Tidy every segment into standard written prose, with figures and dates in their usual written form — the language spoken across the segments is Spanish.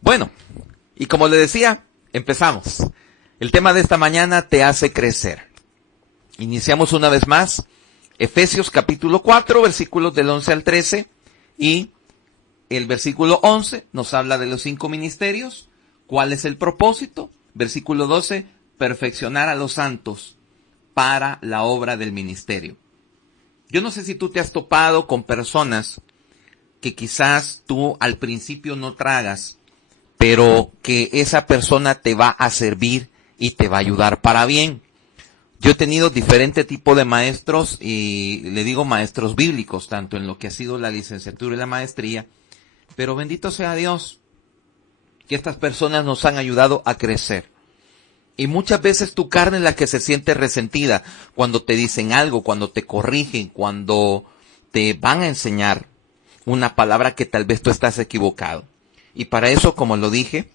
Bueno, y como le decía, empezamos. El tema de esta mañana te hace crecer. Iniciamos una vez más, Efesios capítulo 4, versículos del 11 al 13, y el versículo 11 nos habla de los 5 ministerios. ¿Cuál es el propósito? Versículo 12, perfeccionar a los santos para la obra del ministerio. Yo no sé si tú te has topado con personas que quizás tú al principio no tragas, pero que esa persona te va a servir y te va a ayudar para bien. Yo he tenido diferente tipo de maestros, y le digo maestros bíblicos, tanto en lo que ha sido la licenciatura y la maestría, pero bendito sea Dios, que estas personas nos han ayudado a crecer. Y muchas veces tu carne es la que se siente resentida cuando te dicen algo, cuando te corrigen, cuando te van a enseñar una palabra que tal vez tú estás equivocado. Y para eso, como lo dije,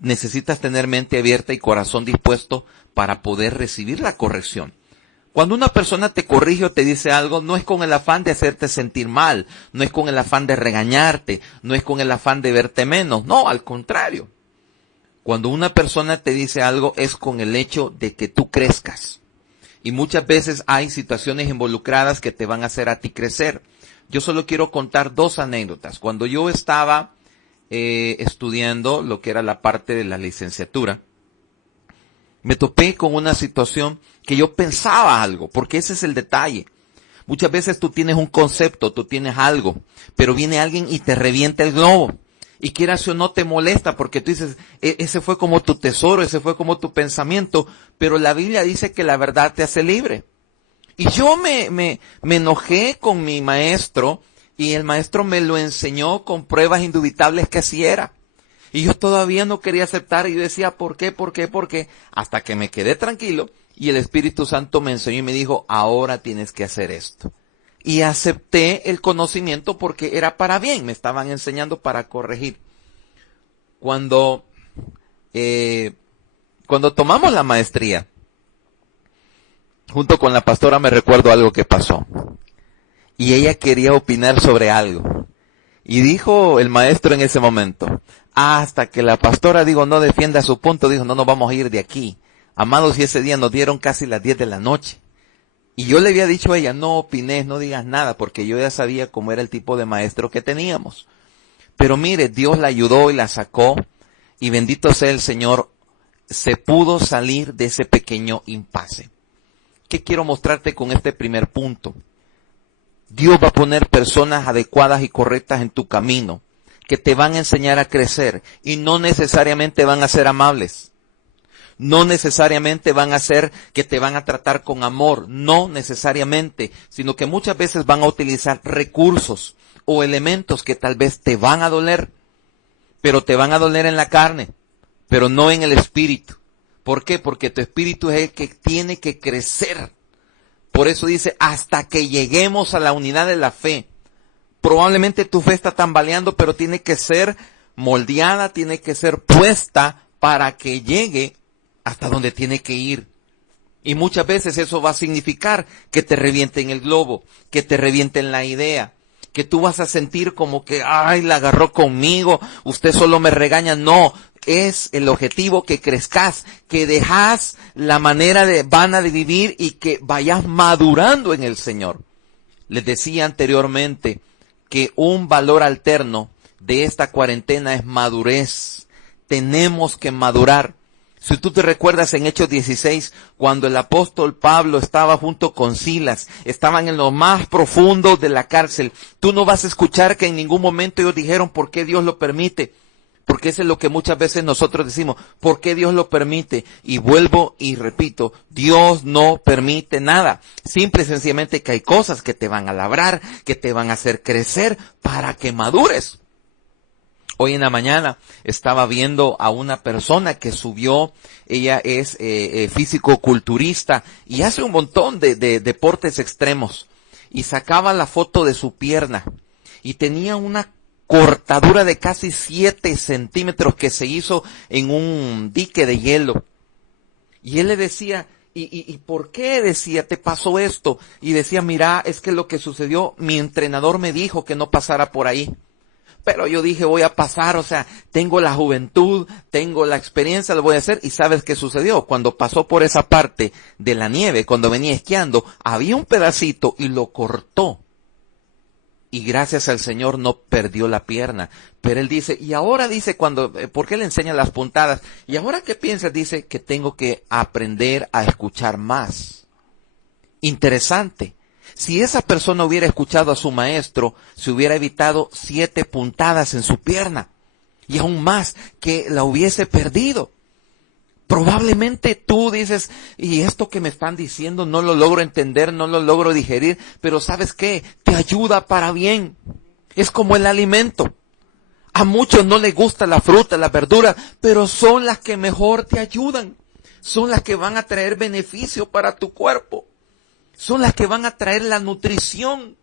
necesitas tener mente abierta y corazón dispuesto para poder recibir la corrección. Cuando una persona te corrige o te dice algo, no es con el afán de hacerte sentir mal, no es con el afán de regañarte, no es con el afán de verte menos, no, al contrario. Cuando una persona te dice algo es con el hecho de que tú crezcas. Y muchas veces hay situaciones involucradas que te van a hacer a ti crecer. Yo solo quiero contar 2 anécdotas. Cuando yo estaba estudiando lo que era la parte de la licenciatura, me topé con una situación que yo pensaba algo, porque ese es el detalle. Muchas veces tú tienes un concepto, tú tienes algo, pero viene alguien y te revienta el globo. Y quieras o no te molesta porque tú dices, ese fue como tu tesoro, ese fue como tu pensamiento, pero la Biblia dice que la verdad te hace libre. Y yo me enojé con mi maestro, y el maestro me lo enseñó con pruebas indubitables que así era. Y yo todavía no quería aceptar, y yo decía, ¿por qué? ¿Por qué? ¿Por qué? Hasta que me quedé tranquilo, y el Espíritu Santo me enseñó y me dijo, ahora tienes que hacer esto. Y acepté el conocimiento porque era para bien, me estaban enseñando para corregir. Cuando tomamos la maestría, junto con la pastora, me recuerdo algo que pasó. Y ella quería opinar sobre algo. Y dijo el maestro en ese momento, hasta que la pastora, no defienda su punto, dijo, no nos vamos a ir de aquí. Amados, y ese día nos dieron casi las 10 de la noche. Y yo le había dicho a ella, no opines, no digas nada, porque yo ya sabía cómo era el tipo de maestro que teníamos. Pero mire, Dios la ayudó y la sacó, y bendito sea el Señor, se pudo salir de ese pequeño impasse. ¿Qué quiero mostrarte con este primer punto? Dios va a poner personas adecuadas y correctas en tu camino, que te van a enseñar a crecer, y no necesariamente van a ser amables. No necesariamente van a ser que te van a tratar con amor, no necesariamente, sino que muchas veces van a utilizar recursos o elementos que tal vez te van a doler, pero te van a doler en la carne, pero no en el espíritu. ¿Por qué? Porque tu espíritu es el que tiene que crecer. Por eso dice, hasta que lleguemos a la unidad de la fe. Probablemente tu fe está tambaleando, pero tiene que ser moldeada, tiene que ser puesta para que llegue hasta donde tiene que ir. Y muchas veces eso va a significar que te revienten el globo, que te revienten la idea, que tú vas a sentir como que, ay, la agarró conmigo, usted solo me regaña. No, es el objetivo que crezcas, que dejas la manera vana de vivir y que vayas madurando en el Señor. Les decía anteriormente que un valor alterno de esta cuarentena es madurez. Tenemos que madurar. Si tú te recuerdas en Hechos 16, cuando el apóstol Pablo estaba junto con Silas, estaban en lo más profundo de la cárcel, tú no vas a escuchar que en ningún momento ellos dijeron por qué Dios lo permite, porque eso es lo que muchas veces nosotros decimos, ¿por qué Dios lo permite? Y vuelvo y repito, Dios no permite nada, simple y sencillamente que hay cosas que te van a labrar, que te van a hacer crecer para que madures. Hoy en la mañana estaba viendo a una persona que subió, ella es físico-culturista y hace un montón de deportes extremos, y sacaba la foto de su pierna y tenía una cortadura de casi 7 centímetros que se hizo en un dique de hielo. Y él le decía, ¿y por qué? Decía, ¿te pasó esto? Y decía, mira, es que lo que sucedió, mi entrenador me dijo que no pasara por ahí. pero yo dije voy a pasar, o sea, tengo la juventud, tengo la experiencia, lo voy a hacer. ¿Y sabes qué sucedió? Cuando pasó por esa parte de la nieve, cuando venía esquiando, había un pedacito y lo cortó. Y gracias al Señor no perdió la pierna. Pero él dice, y ahora dice ¿por qué le enseña las puntadas? Y ahora ¿qué piensas? Dice que tengo que aprender a escuchar más. Interesante. Si esa persona hubiera escuchado a su maestro, se hubiera evitado 7 puntadas en su pierna. Y aún más, que la hubiese perdido. Probablemente tú dices, y esto que me están diciendo no lo logro entender, no lo logro digerir, pero ¿sabes qué? Te ayuda para bien. Es como el alimento. A muchos no les gusta la fruta, la verdura, pero son las que mejor te ayudan. Son las que van a traer beneficio para tu cuerpo. Son las que van a traer la nutrición.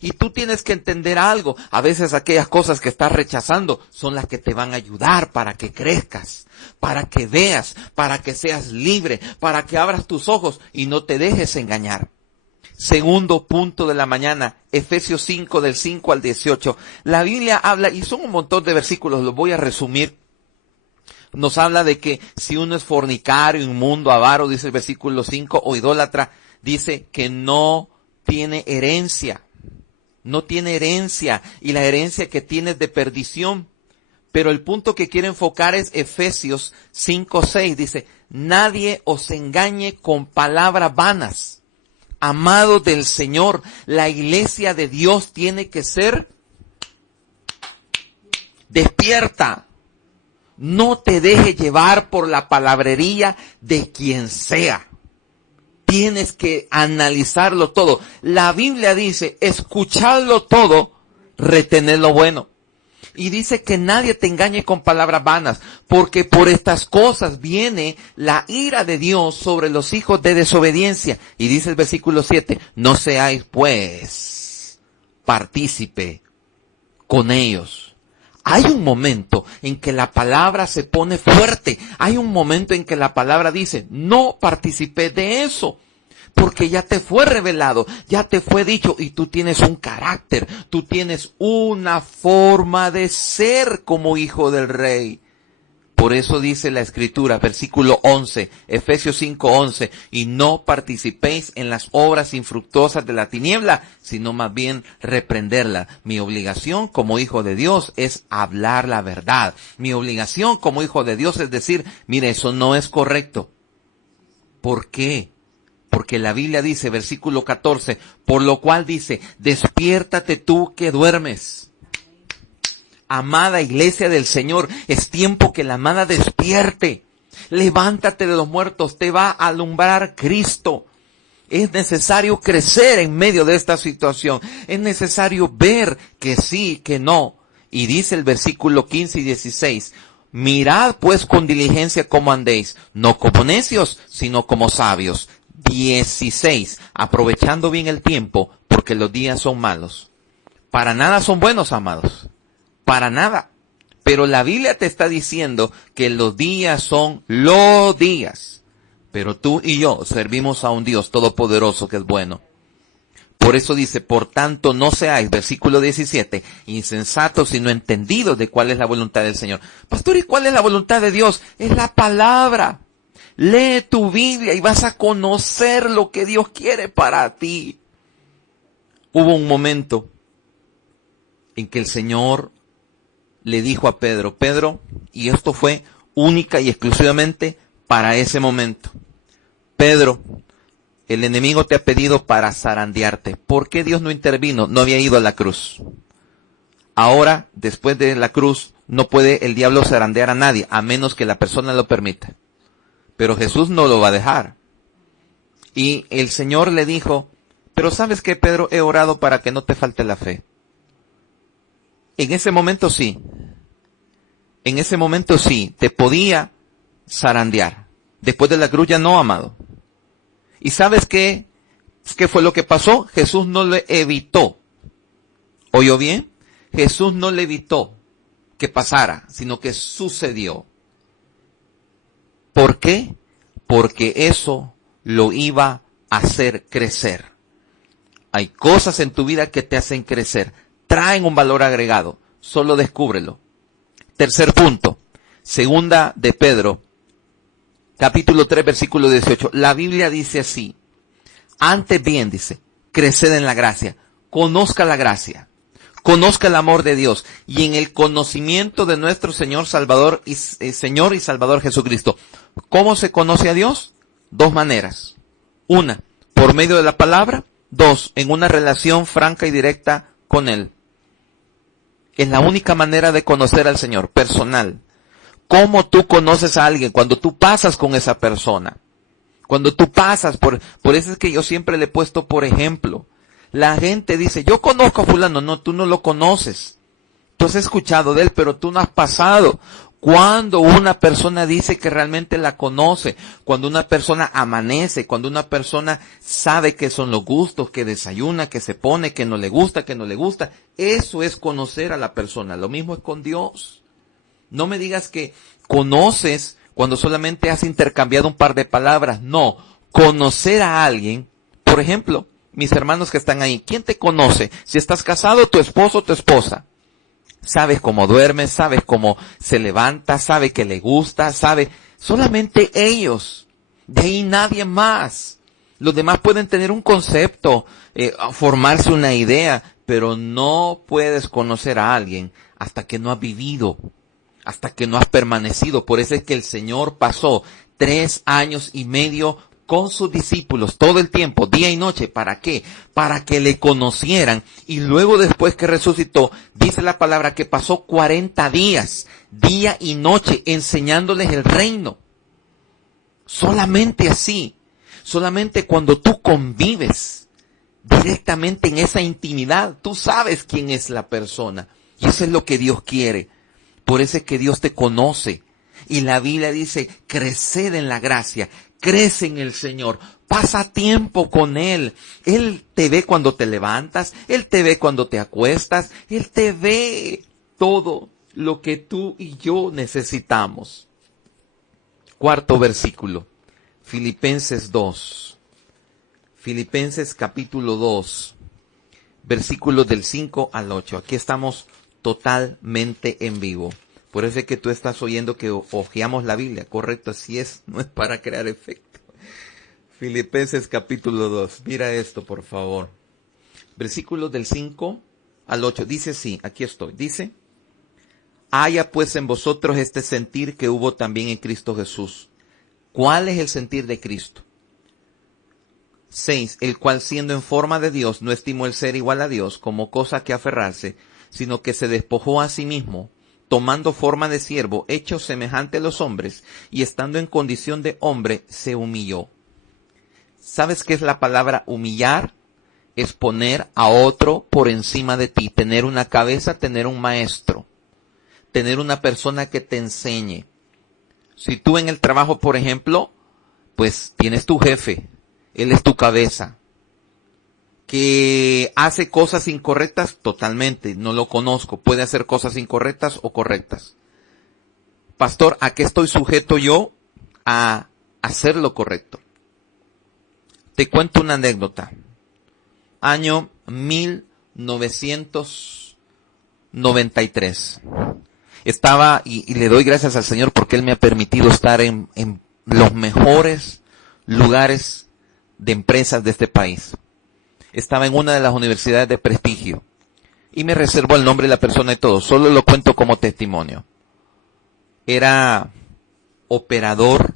Y tú tienes que entender algo. A veces aquellas cosas que estás rechazando son las que te van a ayudar para que crezcas, para que veas, para que seas libre, para que abras tus ojos y no te dejes engañar. Segundo punto de la mañana, Efesios 5 del 5 al 18. La Biblia habla, y son un montón de versículos, los voy a resumir. Nos habla de que si uno es fornicario, inmundo, avaro, dice el versículo 5, o idólatra, dice que no tiene herencia. No tiene herencia, y la herencia que tiene es de perdición. Pero el punto que quiero enfocar es Efesios 5:6. Dice, nadie os engañe con palabras vanas. Amados del Señor, la iglesia de Dios tiene que ser despierta. No te dejes llevar por la palabrería de quien sea. Tienes que analizarlo todo. La Biblia dice, escuchadlo todo, retener lo bueno. Y dice que nadie te engañe con palabras vanas, porque por estas cosas viene la ira de Dios sobre los hijos de desobediencia. Y dice el versículo 7, no seáis pues partícipe con ellos. Hay un momento en que la palabra se pone fuerte. Hay un momento en que la palabra dice, no participé de eso. Porque ya te fue revelado, ya te fue dicho y tú tienes un carácter, tú tienes una forma de ser como hijo del rey. Por eso dice la Escritura, versículo 11, Efesios 5:11, y no participéis en las obras infructuosas de la tiniebla, sino más bien reprenderla. Mi obligación como hijo de Dios es hablar la verdad. Mi obligación como hijo de Dios es decir, mire, eso no es correcto. ¿Por qué? Porque la Biblia dice, versículo 14, por lo cual dice, despiértate tú que duermes. Amada iglesia del Señor, es tiempo que la amada despierte. Levántate de los muertos, te va a alumbrar Cristo. Es necesario crecer en medio de esta situación. Es necesario ver que sí, que no. Y dice el versículo 15 y 16, mirad pues con diligencia cómo andéis, no como necios, sino como sabios. 16, aprovechando bien el tiempo, porque los días son malos. Para nada son buenos, amados. Para nada. Pero la Biblia te está diciendo que los días son los días. Pero tú y yo servimos a un Dios todopoderoso que es bueno. Por eso dice, por tanto no seáis, versículo 17, insensatos sino entendidos de cuál es la voluntad del Señor. Pastor, ¿y cuál es la voluntad de Dios? Es la palabra. Lee tu Biblia y vas a conocer lo que Dios quiere para ti. Hubo un momento en que el Señor le dijo a Pedro, Pedro, y esto fue única y exclusivamente para ese momento. Pedro, el enemigo te ha pedido para zarandearte. ¿Por qué Dios no intervino? No había ido a la cruz. Ahora, después de la cruz, no puede el diablo zarandear a nadie, a menos que la persona lo permita. Pero Jesús no lo va a dejar. Y el Señor le dijo, pero ¿sabes qué, Pedro? He orado para que no te falte la fe. En ese momento sí. En ese momento sí, te podía zarandear. Después de la cruz ya no, amado. ¿Y sabes qué? ¿Qué fue lo que pasó? Jesús no le evitó. ¿Oyó bien? Jesús no le evitó que pasara, sino que sucedió. ¿Por qué? Porque eso lo iba a hacer crecer. Hay cosas en tu vida que te hacen crecer, traen un valor agregado, solo descúbrelo. Tercer punto, segunda de Pedro, capítulo 3, versículo 18. La Biblia dice así: antes bien, dice, creced en la gracia, conozca la gracia, conozca el amor de Dios y en el conocimiento de nuestro Señor y Salvador Jesucristo. ¿Cómo se conoce a Dios? Dos maneras. Una, por medio de la palabra. Dos, en una relación franca y directa con Él. Es la única manera de conocer al Señor, personal. ¿Cómo tú conoces a alguien? Cuando tú pasas con esa persona. Cuando tú pasas, por eso es que yo siempre le he puesto por ejemplo. La gente dice, yo conozco a fulano. No, tú no lo conoces. Tú has escuchado de él, pero tú no has pasado. Cuando una persona dice que realmente la conoce, cuando una persona amanece, cuando una persona sabe qué son los gustos, que desayuna, que se pone, que no le gusta, eso es conocer a la persona. Lo mismo es con Dios. No me digas que conoces cuando solamente has intercambiado un par de palabras. No, conocer a alguien, por ejemplo, mis hermanos que están ahí, ¿quién te conoce? Si estás casado, tu esposo o tu esposa. Sabes cómo duerme, sabes cómo se levanta, sabe que le gusta, sabe, solamente ellos, de ahí nadie más. Los demás pueden tener un concepto, formarse una idea, pero no puedes conocer a alguien hasta que no has vivido, hasta que no has permanecido. Por eso es que el Señor pasó 3 años y medio con sus discípulos todo el tiempo, día y noche. ¿Para qué? Para que le conocieran. Y luego, después que resucitó, dice la palabra que pasó 40 días, día y noche, enseñándoles el reino. Solamente así, solamente cuando tú convives directamente en esa intimidad, tú sabes quién es la persona. Y eso es lo que Dios quiere. Por eso es que Dios te conoce. Y la Biblia dice, creced en la gracia, crece en el Señor, pasa tiempo con Él. Él te ve cuando te levantas, Él te ve cuando te acuestas, Él te ve todo lo que tú y yo necesitamos. Cuarto versículo, Filipenses 2. Filipenses capítulo 2, versículos del 5 al 8. Aquí estamos totalmente en vivo. Por eso es que tú estás oyendo que hojeamos la Biblia. Correcto, así es, no es para crear efecto. Filipenses capítulo 2. Mira esto, por favor. Versículos del 5 al 8. Dice así, aquí estoy. Dice, haya pues en vosotros este sentir que hubo también en Cristo Jesús. ¿Cuál es el sentir de Cristo? 6. El cual siendo en forma de Dios no estimó el ser igual a Dios como cosa que aferrarse, sino que se despojó a sí mismo, tomando forma de siervo, hecho semejante a los hombres, y estando en condición de hombre, se humilló. ¿Sabes qué es la palabra humillar? Es poner a otro por encima de ti, tener una cabeza, tener un maestro, tener una persona que te enseñe. Si tú en el trabajo, por ejemplo, pues tienes tu jefe, él es tu cabeza, que hace cosas incorrectas, totalmente, no lo conozco, puede hacer cosas incorrectas o correctas. Pastor, ¿a qué estoy sujeto yo? A hacer lo correcto. Te cuento una anécdota. Año 1993. Estaba, y le doy gracias al Señor porque Él me ha permitido estar en los mejores lugares de empresas de este país. Estaba en una de las universidades de prestigio. Y me reservo el nombre de la persona y todo. Solo lo cuento como testimonio. Era operador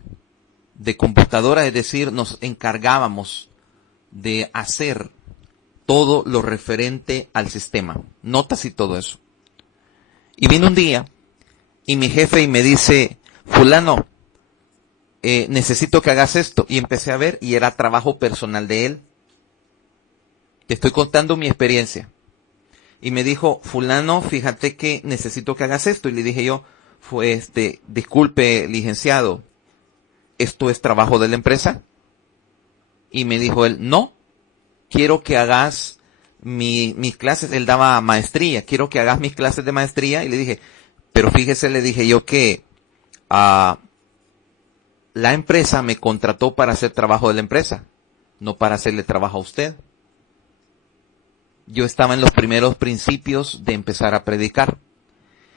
de computadora, es decir, nos encargábamos de hacer todo lo referente al sistema. Notas y todo eso. Y vino un día y mi jefe y me dice, fulano, necesito que hagas esto. Y empecé a ver y era trabajo personal de él. Te estoy contando mi experiencia. Y me dijo, fulano, fíjate que necesito que hagas esto. Y le dije yo, disculpe, licenciado, ¿esto es trabajo de la empresa? Y me dijo él, no, quiero que hagas mis clases. Él daba maestría, quiero que hagas mis clases de maestría. Y le dije, pero fíjese, le dije yo que la empresa me contrató para hacer trabajo de la empresa, no para hacerle trabajo a usted. Yo estaba en los primeros principios de empezar a predicar.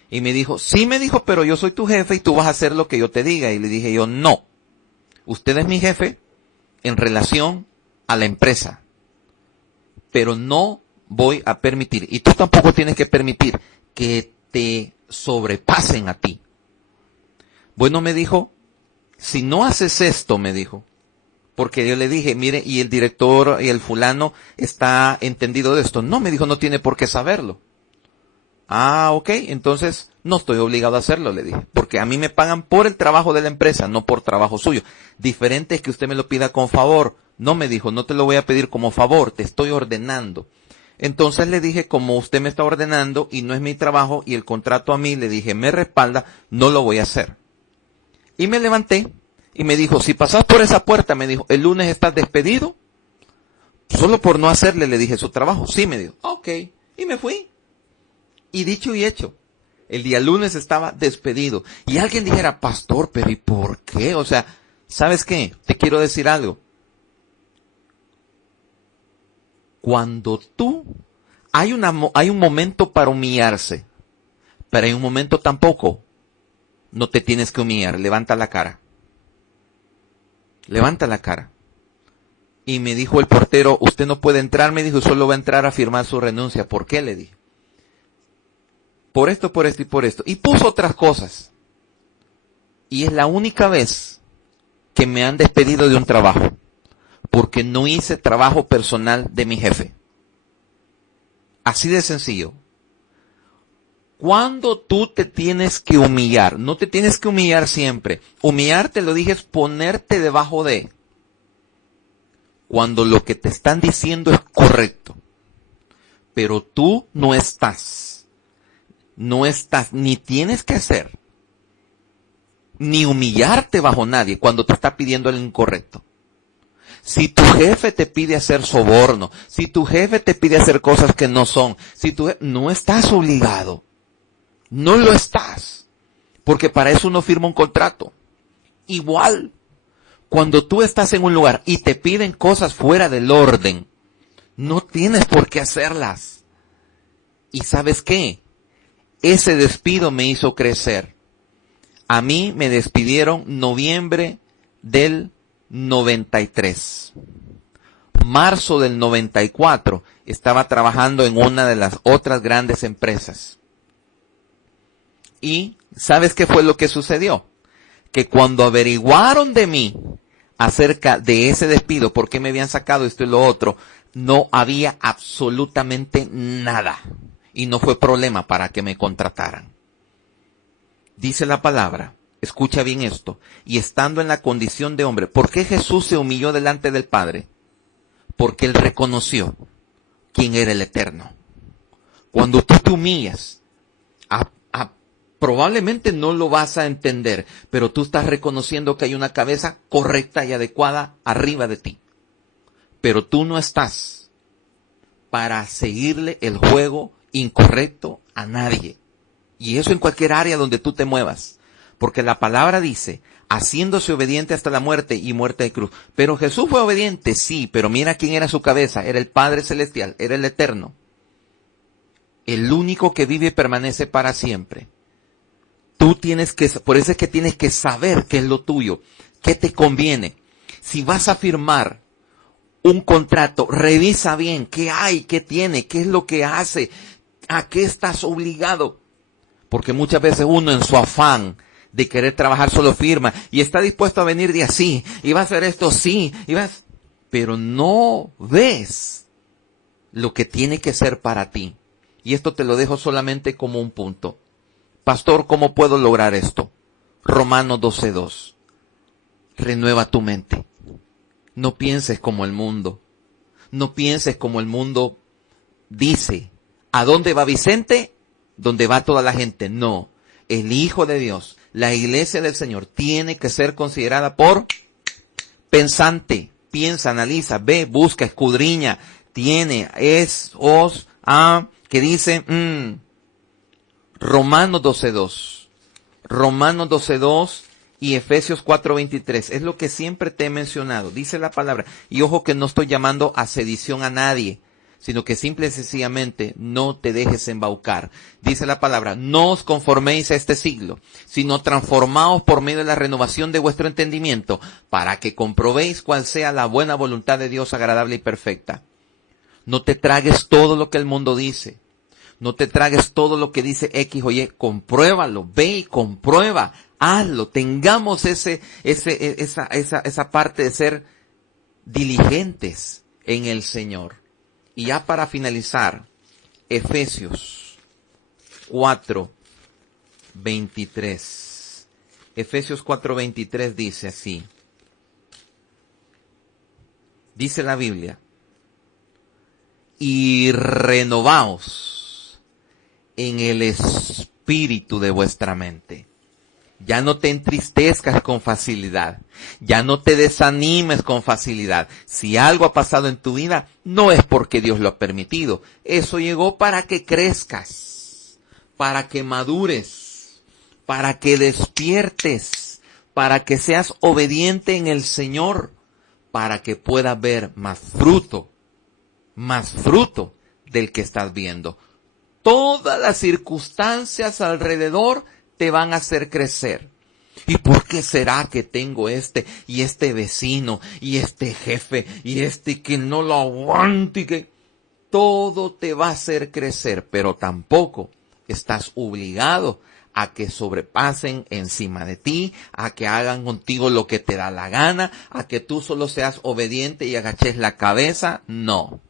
Y me dijo, sí, me dijo, pero yo soy tu jefe y tú vas a hacer lo que yo te diga. Y le dije yo, no. Usted es mi jefe en relación a la empresa. Pero no voy a permitir, y tú tampoco tienes que permitir, que te sobrepasen a ti. Bueno, me dijo, si no haces esto, me dijo, porque yo le dije, mire, y el director y el fulano está entendido de esto. No, me dijo, no tiene por qué saberlo. Ah, ok, entonces no estoy obligado a hacerlo, le dije, porque a mí me pagan por el trabajo de la empresa, no por trabajo suyo. Diferente es que usted me lo pida con favor. No, me dijo, no te lo voy a pedir como favor, te estoy ordenando. Entonces le dije, como usted me está ordenando y no es mi trabajo y el contrato a mí, le dije, me respalda, no lo voy a hacer. Y me levanté y me dijo, si pasas por esa puerta, me dijo, el lunes estás despedido, solo por no hacerle, le dije, su trabajo. Sí, me dijo, ok, y me fui. Y dicho y hecho, el día lunes estaba despedido. Y alguien dijera, pastor, pero ¿y por qué? O sea, ¿sabes qué? Te quiero decir algo. Cuando hay un momento para humillarse, pero hay un momento tampoco. No te tienes que humillar, levanta la cara. Levanta la cara. Y me dijo el portero, usted no puede entrar, me dijo, solo va a entrar a firmar su renuncia. ¿Por qué? Le dije. Por esto, por esto y por esto. Y puso otras cosas. Y es la única vez que me han despedido de un trabajo. Porque no hice trabajo personal de mi jefe. Así de sencillo. Cuando tú te tienes que humillar, no te tienes que humillar siempre. Humillarte, lo dije, es ponerte debajo de. Cuando lo que te están diciendo es correcto. Pero tú no estás, ni tienes que hacer, ni humillarte bajo nadie cuando te está pidiendo el incorrecto. Si tu jefe te pide hacer soborno, si tu jefe te pide hacer cosas que no son, no estás obligado. No lo estás. Porque para eso uno firma un contrato. Igual, cuando tú estás en un lugar y te piden cosas fuera del orden, no tienes por qué hacerlas. ¿Y sabes qué? Ese despido me hizo crecer. A mí me despidieron noviembre del 93. Marzo del 94 estaba trabajando en una de las otras grandes empresas. Y ¿sabes qué fue lo que sucedió? Que cuando averiguaron de mí acerca de ese despido, por qué me habían sacado esto y lo otro, no había absolutamente nada. Y no fue problema para que me contrataran. Dice la palabra, escucha bien esto, y estando en la condición de hombre, ¿por qué Jesús se humilló delante del Padre? Porque Él reconoció quién era el Eterno. Cuando tú te humillas, probablemente no lo vas a entender, pero tú estás reconociendo que hay una cabeza correcta y adecuada arriba de ti. Pero tú no estás para seguirle el juego incorrecto a nadie. Y eso en cualquier área donde tú te muevas. Porque la palabra dice, haciéndose obediente hasta la muerte y muerte de cruz. Pero Jesús fue obediente, sí, pero mira quién era su cabeza. Era el Padre Celestial, era el Eterno. El único que vive y permanece para siempre. Por eso es que tienes que saber qué es lo tuyo, qué te conviene. Si vas a firmar un contrato, revisa bien qué hay, qué tiene, qué es lo que hace, a qué estás obligado. Porque muchas veces uno en su afán de querer trabajar solo firma y está dispuesto a venir de así, y va a hacer esto, sí, pero no ves lo que tiene que ser para ti. Y esto te lo dejo solamente como un punto. Pastor, ¿cómo puedo lograr esto? Romanos 12:2. Renueva tu mente. No pienses como el mundo. No pienses como el mundo dice. ¿A dónde va Vicente? ¿Dónde va toda la gente? No. El Hijo de Dios, la iglesia del Señor, tiene que ser considerada por pensante. Piensa, analiza, ve, busca, escudriña. Tiene, que dice... Romanos 12:2. Romanos 12:2 y Efesios 4:23. Es lo que siempre te he mencionado. Dice la palabra. Y ojo que no estoy llamando a sedición a nadie, sino que simple y sencillamente no te dejes embaucar. Dice la palabra, no os conforméis a este siglo, sino transformaos por medio de la renovación de vuestro entendimiento, para que comprobéis cuál sea la buena voluntad de Dios agradable y perfecta. No te tragues todo lo que el mundo dice. No te tragues todo lo que dice X o Y. Compruébalo, ve y comprueba. Hazlo. Tengamos esa parte de ser diligentes en el Señor. Y ya para finalizar, Efesios 4:23. Efesios 4:23 dice así. Dice la Biblia. Y renovaos en el espíritu de vuestra mente. Ya no te entristezcas con facilidad. Ya no te desanimes con facilidad. Si algo ha pasado en tu vida, no es porque Dios lo ha permitido. Eso llegó para que crezcas, para que madures, para que despiertes, para que seas obediente en el Señor, para que puedas ver más fruto del que estás viendo. Todas las circunstancias alrededor te van a hacer crecer. ¿Y por qué será que tengo este vecino y este jefe y que no lo aguanto y que todo te va a hacer crecer? Pero tampoco estás obligado a que sobrepasen encima de ti, a que hagan contigo lo que te da la gana, a que tú solo seas obediente y agaches la cabeza. No.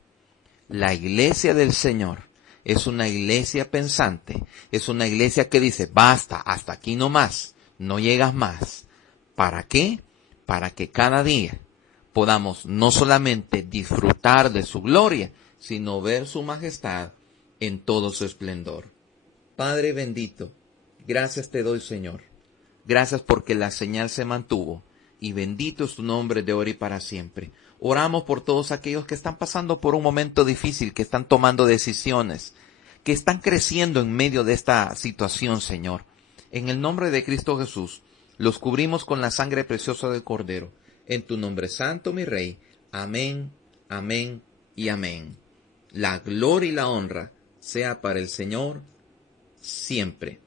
La iglesia del Señor es una iglesia pensante, es una iglesia que dice, basta, hasta aquí no más, no llegas más. ¿Para qué? Para que cada día podamos no solamente disfrutar de su gloria, sino ver su majestad en todo su esplendor. Padre bendito, gracias te doy, Señor. Gracias porque la señal se mantuvo y bendito es tu nombre de ahora y para siempre. Oramos por todos aquellos que están pasando por un momento difícil, que están tomando decisiones, que están creciendo en medio de esta situación, Señor. En el nombre de Cristo Jesús, los cubrimos con la sangre preciosa del Cordero. En tu nombre santo, mi Rey. Amén, amén y amén. La gloria y la honra sea para el Señor siempre.